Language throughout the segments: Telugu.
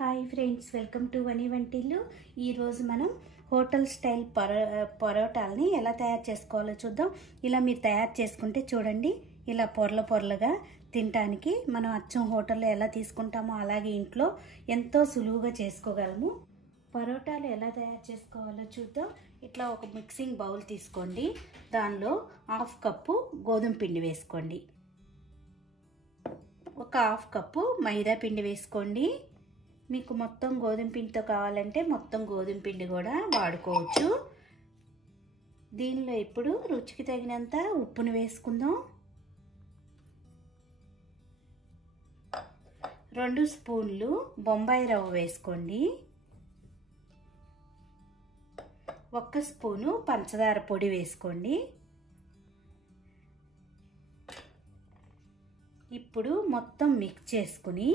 హాయ్ ఫ్రెండ్స్, వెల్కమ్ టు వని వంటిల్లు. ఈరోజు మనం హోటల్ స్టైల్ పరోటాలని ఎలా తయారు చేసుకోవాలో చూద్దాం. ఇలా మీరు తయారు చేసుకుంటే చూడండి, ఇలా పొరల పొరలుగా తినడానికి మనం అచ్చం హోటల్లో ఎలా తీసుకుంటామో అలాగే ఇంట్లో ఎంతో సులువుగా చేసుకోగలము. పరోటాలు ఎలా తయారు చేసుకోవాలో చూద్దాం. ఇట్లా ఒక మిక్సింగ్ బౌల్ తీసుకోండి. దానిలో 1/2 కప్పు గోధుమ పిండి వేసుకోండి. ఒక 1/2 కప్పు మైదా పిండి వేసుకోండి. మీకు మొత్తం గోధుమ పిండితో కావాలంటే మొత్తం గోధుమ పిండి కూడా వాడుకోవచ్చు. దీనిలో ఇప్పుడు రుచికి తగినంత ఉప్పును వేసుకుందాం. 2 స్పూన్లు బొంబాయి రవ్వ వేసుకోండి. 1 స్పూను పంచదార పొడి వేసుకోండి. ఇప్పుడు మొత్తం మిక్స్ చేసుకుని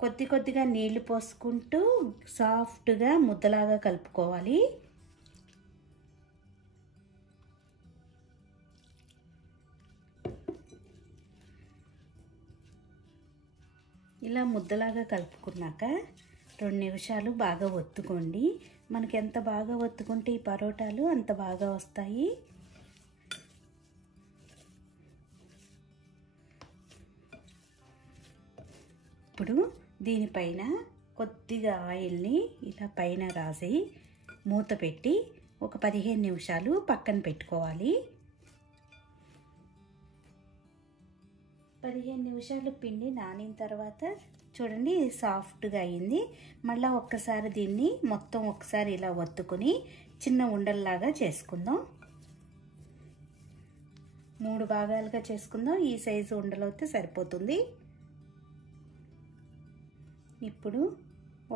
కొద్ది కొద్దిగా నీళ్లు పోసుకుంటూ సాఫ్ట్గా ముద్దలాగా కలుపుకోవాలి. ఇలా ముద్దలాగా కలుపుకున్నాక 2 నిమిషాలు బాగా ఒత్తుకోండి. మనకి ఎంత బాగా ఒత్తుకుంటే ఈ పరోటాలు అంత బాగా వస్తాయి. ఇప్పుడు దీనిపైన కొద్దిగా ఆయిల్ని ఇలా పైన రాసి మూత పెట్టి ఒక 15 నిమిషాలు పక్కన పెట్టుకోవాలి. 15 నిమిషాలు పిండి నానిన తర్వాత చూడండి సాఫ్ట్గా అయింది. మళ్ళీ ఒక్కసారి దీన్ని మొత్తం ఒకసారి ఇలా ఒత్తుకొని చిన్న ఉండల్లాగా చేసుకుందాం. 3 భాగాలుగా చేసుకుందాం. ఈ సైజు ఉండలు అయితే సరిపోతుంది. ఇప్పుడు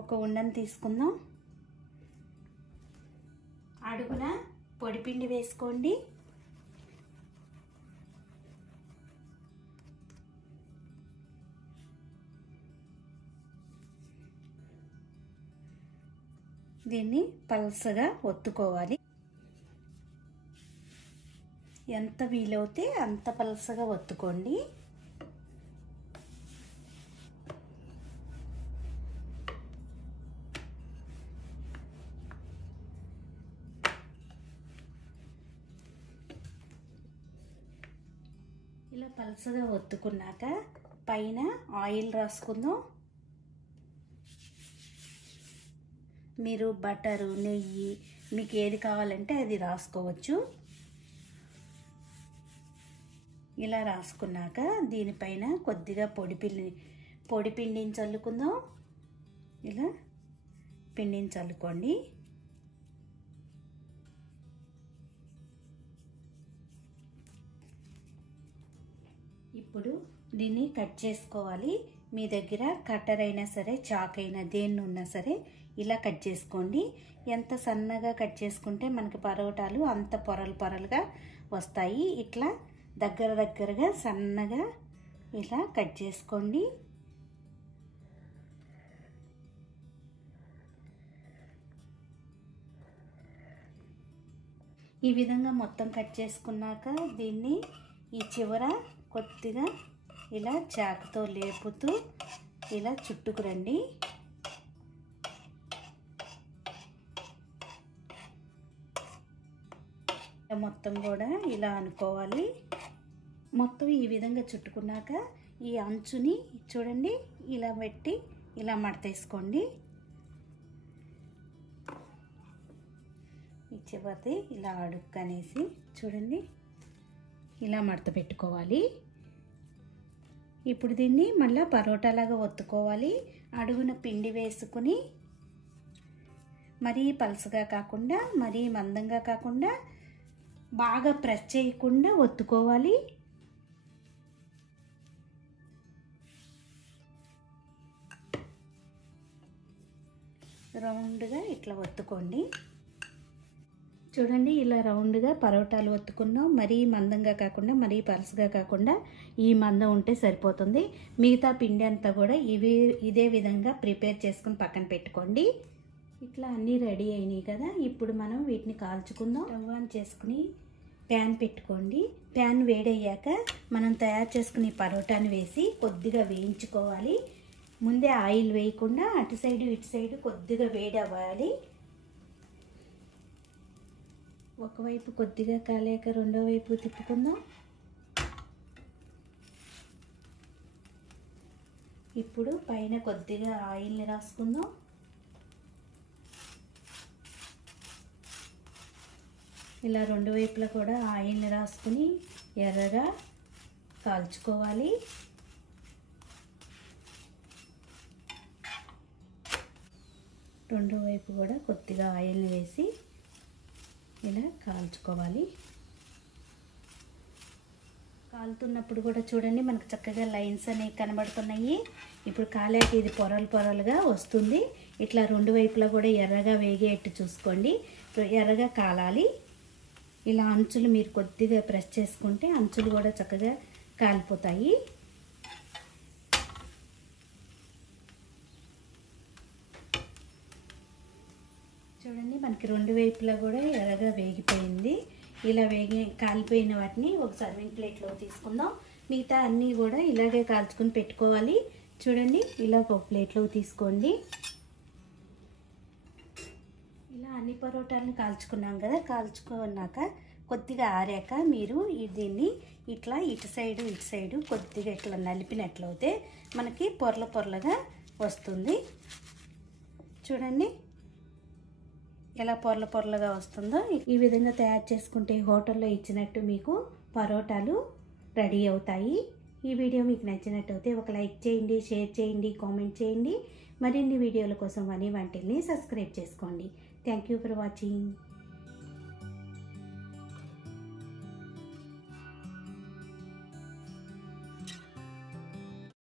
ఒక ఉండను తీసుకుందాం. అడుగున పొడిపిండి వేసుకోండి. దీన్ని పల్సగా ఒత్తుకోవాలి. ఎంత వీలవుతే అంత పల్సగా ఒత్తుకోండి. ఇలా పల్సగా ఒత్తుకున్నాక పైన ఆయిల్ రాసుకుందాం. మీరు బటరు, నెయ్యి మీకు ఏది కావాలంటే అది రాసుకోవచ్చు. ఇలా రాసుకున్నాక దీనిపైన కొద్దిగా పొడి పిండిని చల్లుకుందాం. ఇలా పిండిని చల్లుకోండి. ఇప్పుడు దీన్ని కట్ చేసుకోవాలి. మీ దగ్గర కట్టర్ అయినా సరే, చాక్ అయినా దేన్ని ఉన్నా సరే ఇలా కట్ చేసుకోండి. ఎంత సన్నగా కట్ చేసుకుంటే మనకి పరోటాలు అంత పొరలు పొరలుగా వస్తాయి. ఇట్లా దగ్గరగా సన్నగా ఇలా కట్ చేసుకోండి. ఈ విధంగా మొత్తం కట్ చేసుకున్నాక దీన్ని ఈ చివర కొద్దిగా ఇలా చాకుతో లేపుతూ ఇలా చుట్టుకురండి. మొత్తం కూడా ఇలా అనుకోవాలి. మొత్తం ఈ విధంగా చుట్టుకున్నాక ఈ అంచుని చూడండి ఇలా పెట్టి ఇలా మడతేసుకోండి. ఈ చివరిది ఇలా అడుక్కనేసి చూడండి ఇలా మడత పెట్టుకోవాలి. ఇప్పుడు దీన్ని మళ్ళీ పరోటాలాగా ఒత్తుకోవాలి. అడుగున పిండి వేసుకుని మరీ పలుసగా కాకుండా మరీ మందంగా కాకుండా బాగా ప్రెస్ చేయకుండా ఒత్తుకోవాలి. రౌండ్గా ఇట్లా ఒత్తుకోండి. చూడండి ఇలా రౌండ్గా పరోటాలు ఒత్తుకున్నాం. మరీ మందంగా కాకుండా మరీ పలుసగా కాకుండా ఈ మందం ఉంటే సరిపోతుంది. మిగతా పిండి అంతా కూడా ఇదే విధంగా ప్రిపేర్ చేసుకుని పక్కన పెట్టుకోండి. ఇట్లా అన్నీ రెడీ అయినాయి కదా. ఇప్పుడు మనం వీటిని కాల్చుకుందాం. స్టవ్ ఆన్ చేసుకుని ప్యాన్ పెట్టుకోండి. ప్యాన్ వేడయ్యాక మనం తయారు చేసుకునే పరోటాని వేసి కొద్దిగా వేయించుకోవాలి. ముందే ఆయిల్ వేయకుండా అటు సైడు ఇటు సైడు కొద్దిగా వేడి అవ్వాలి. ఒకవైపు కొద్దిగా కాలేక రెండో వైపు తిప్పుకుందాం. ఇప్పుడు పైన కొద్దిగా ఆయిల్ని రాసుకుందాం. ఇలా రెండు వైపులా కూడా ఆయిల్ని రాసుకుని ఎర్రగా కాల్చుకోవాలి. రెండో వైపు కూడా కొద్దిగా ఆయిల్ని వేసి ఇలా కాల్చుకోవాలి. కాలుతున్నప్పుడు కూడా చూడండి మనకు చక్కగా లైన్స్ అనేవి కనబడుతున్నాయి. ఇప్పుడు కాలేక ఇది పొరలు పొరలుగా వస్తుంది. ఇట్లా రెండు వైపులా కూడా ఎర్రగా వేగేట్టు చూసుకోండి. ఎర్రగా కాలాలి. ఇలా అంచులు మీరు కొద్దిగా ప్రెస్ చేసుకుంటే అంచులు కూడా చక్కగా కాలిపోతాయి. చూడండి మనకి రెండు వైపులా కూడా ఎర్రగా వేగిపోయింది. ఇలా కాలిపోయిన వాటిని ఒక సర్వింగ్ ప్లేట్లో తీసుకుందాం. మిగతా అన్నీ కూడా ఇలాగే కాల్చుకుని పెట్టుకోవాలి. చూడండి ఇలా ఒక ప్లేట్లో తీసుకోండి. ఇలా అన్ని పరోటాలను కాల్చుకున్నాం కదా. కాల్చుకున్నాక కొద్దిగా ఆరాక మీరు దీన్ని ఇట్లా ఇటు సైడు కొద్దిగా ఇట్లా నలిపినట్లయితే మనకి పొరల పొరలుగా వస్తుంది. చూడండి ఎలా పొరల పొరలుగా వస్తుందో. ఈ విధంగా తయారు చేసుకుంటే హోటల్లో ఇచ్చినట్టు మీకు పరోటాలు రెడీ అవుతాయి. ఈ వీడియో మీకు నచ్చినట్టయితే ఒక లైక్ చేయండి, షేర్ చేయండి, కామెంట్ చేయండి. మరిన్ని వీడియోల కోసం వని వంటిల్ని సబ్స్క్రైబ్ చేసుకోండి. Thank you for watching.